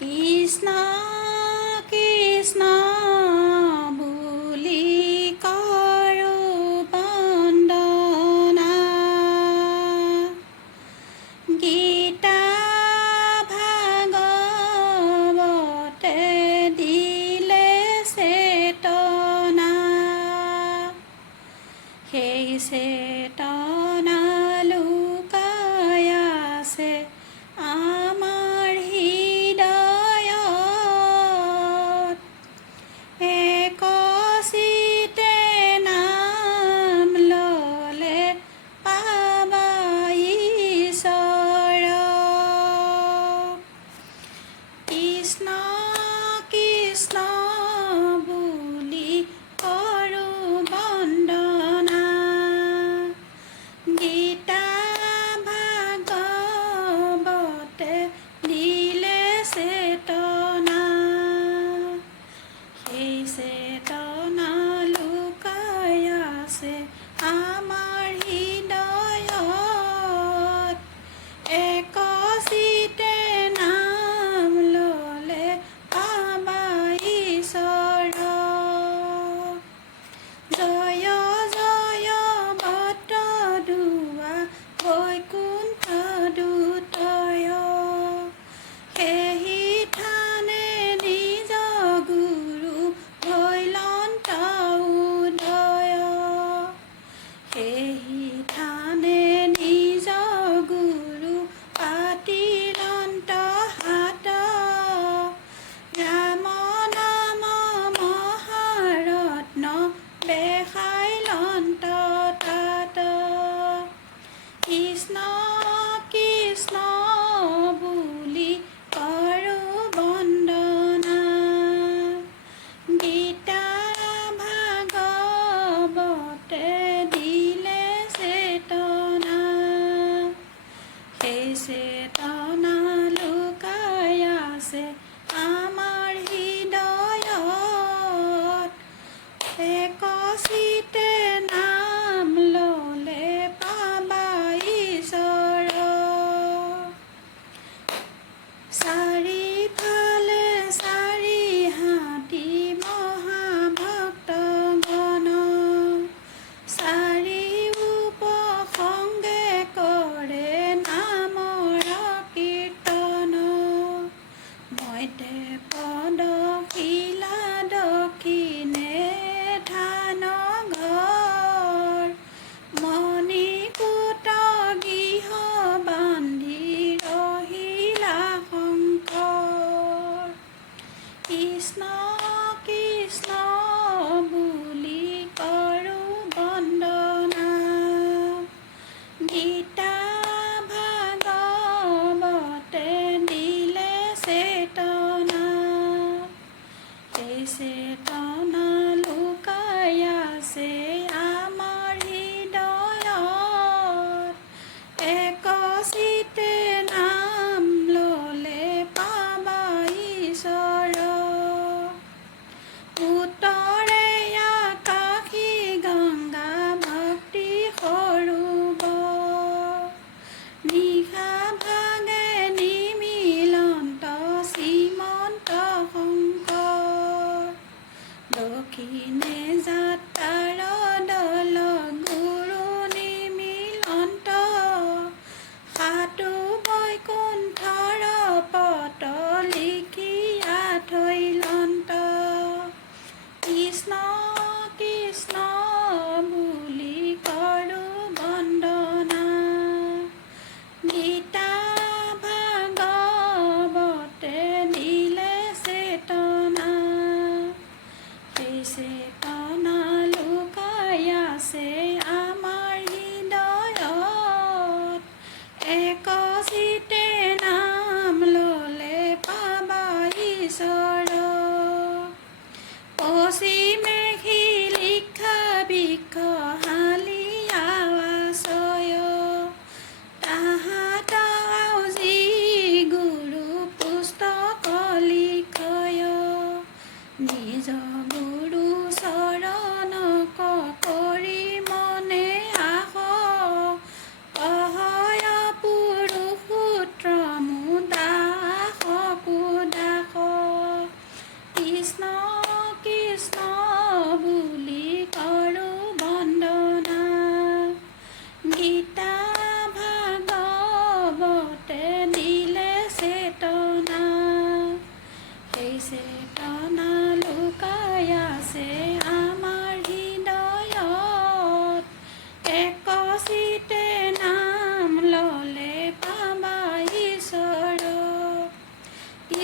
কৃষ্ণ কৃষ্ণ বুলি কৰো বন্দনা, গীতা ভাগৱতে দিলে চেতনা, সেই চেতনা লুকাই আছে আমাৰ হৃদয়ত,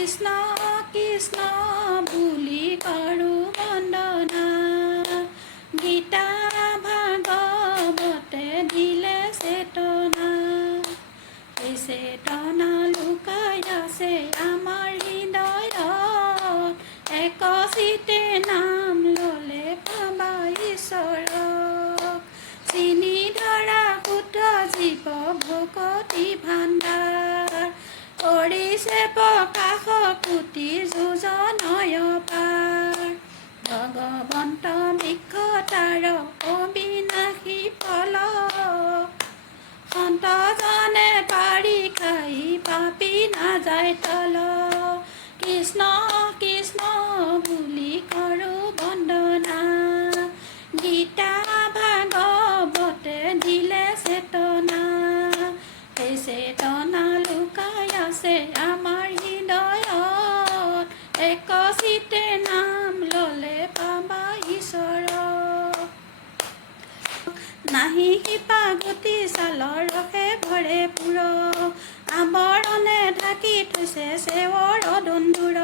কৃষ্ণ কৃষ্ণ বুলি কৰোঁ বন্দনা গীতা ভাগৱতে দিলে চেতনা এই চেতনা লুকাই আছে আমাৰ হৃদয়ত একচিতে নাম ল'লে পাবা ঈশ্বৰক চিনি ধৰা ক্ষুদ্ৰ জীৱ ভকতি ভাণ্ডাৰ কৰিছে প্ৰকাশ কোটি যোজনয় পাৰ ভগৱন্ত বৃক্ষতাৰ অবিনাশী ফলক সন্তজনে পাৰি খাই পাপি নাযায় তল কৃষ্ণ কৃষ্ণ বুলি কৰোঁ বন্দনা গীতা ভাগৱতে দিলে চেতনা সেই চেতনা লুকাই আছে আমাৰ হৃদয়ত একচিতে নাম ল'লে পাবা ঈশ্বৰক নাহি শিপা গুটি ছালৰ ৰসে ভৰে পুৰ আৱৰণে ঢাকি থৈছে চেৱৰ দন্দুৰ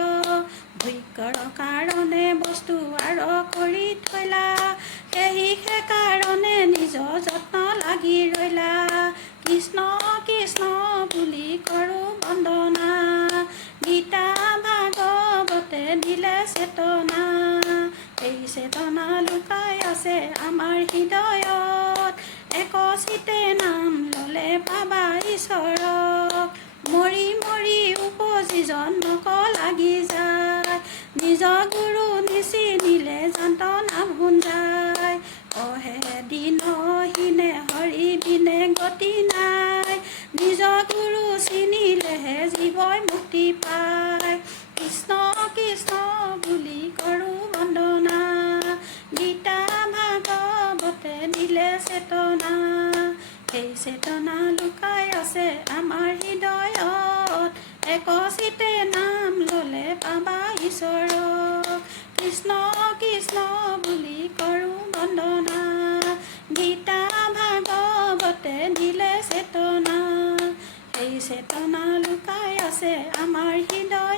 ভৈক্যৰ কাৰণে বস্তু আৰ কৰি থৈলা সেয়ে কাৰণে নিজ যত্ন লাগি ৰৈলা কৃষ্ণ কৃষ্ণ বুলি কৰোঁ বন্দনা গীতা ভাগৱতে দিলে চেতনা এই চেতনা লুকাই আছে আমাৰ হৃদয়ত একচিতে নাম ল'লে পাবা ঈশ্বৰক মৰি মৰি উপজি জন্মক লাগি যায় নিজ গুৰু নিচিনিলে যন্ত্ৰণা ভুঞ্জায় অহে দিনহীনে হৰি বিনে গতি নাই নিজ গুৰু চিনিলেহে জীৱই মুক্তি পায় কৃষ্ণ কৃষ্ণ বুলি কৰোঁ বন্দনা গীতা ভাগৱতে দিলে চেতনা সেই চেতনা লুকাই আছে আমাৰ হৃদয়ত একচিতে নাম ল'লে পাবা ঈশ্বৰক কৃষ্ণ কৃষ্ণ বুলি কৰোঁ বন্দনা গীতা ভাগৱতে দিলে চেতনা সেই চেতনা লুকাই আছে আমাৰ হৃদয়